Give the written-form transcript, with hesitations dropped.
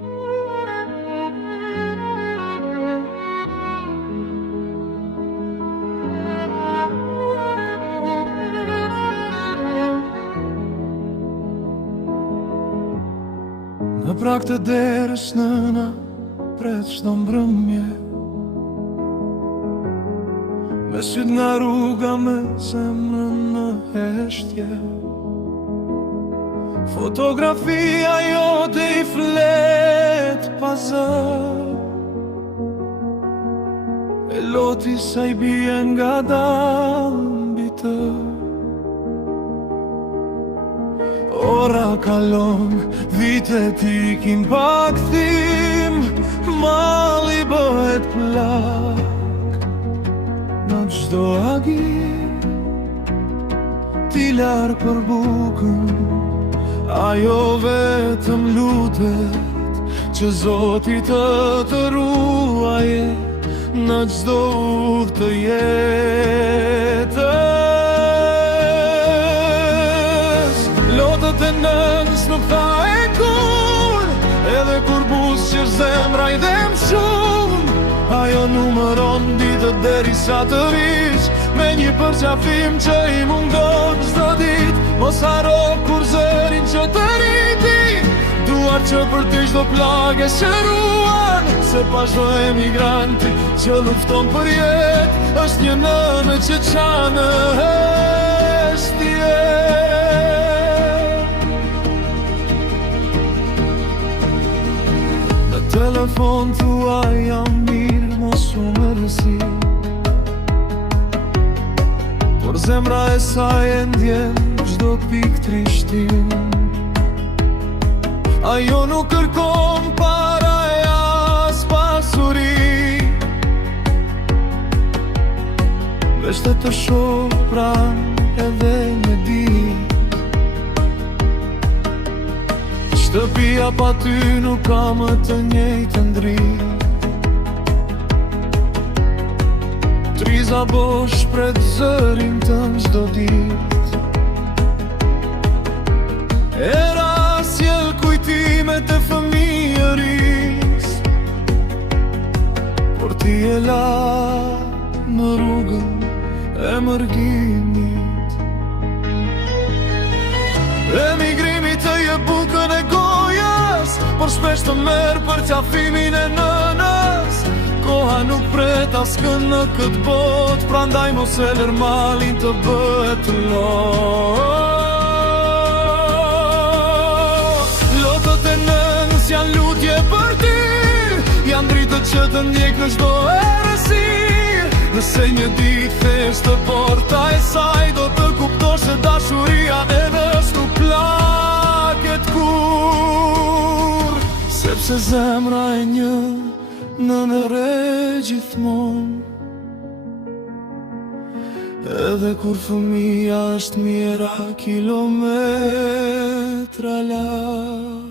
Në prak të derës nëna pret çdo mbrëmje, me syt nga rruga, me zemrën në heshtje. Fotografia jote i flet pa zë, e loti sa i bie nga dal mbi të. Ora kalon, vitet ikin pa kthim, malli bëhet plak në çdo agim. Ti lar për bukën, ajo vetëm lutet që Zoti të ruaje në çdo udhë të jetës. Lotët e nënës nuk tha e kur, edhe kur busqesh zemra i dhem shumë. Ajo numëron ditët derisa të vish, me një përqafim që i mungon çdo dit. Mos haro kur zërin që të riti, duar që për ty çdo plagë e shëruan, se pa çdo emigranti që lufton për jetë, është një nënë që qanë heshtje. Në telefon thua jam mirë, mos u mërësi, por zemra e saj e ndjen çdo pik trishtim. Ajo nuk kërkon para e as pasuri, veç të shoh pranë edhe një ditë. Shtëpia pa ty nuk ka më të njëjtën dritë. Triza bosh pret zërin tëm çdo ditë. Era sjell kujtimet e fëmijëris, por ti e la në rrugën e mërgimit. Emigrimi të jep bukën e gojës, por shpesh të merr për qafimin e nënës. Koha nuk pret askën në këtë botë, prandaj mos e lër malin të bëhet lot. Lotët e nënës janë lutje për ty, janë dritët që të ndjek në çdo errësirë. Nëse një ditë thesh të porta e saj, do të kuptosh se dashuria e vesh nuk plaket kur, sepse zemra e një në re gjithmonë, edhe kur fëmija është mjera kilometra larg.